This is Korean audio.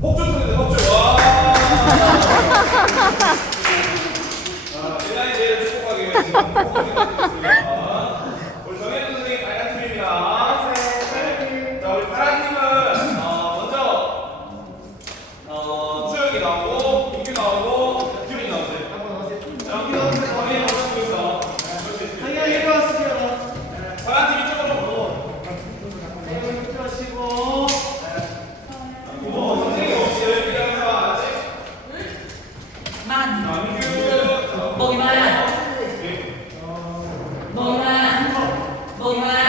폭주 터는데 폭주. 와. 아, 대단히 내일 축복하게. 我们。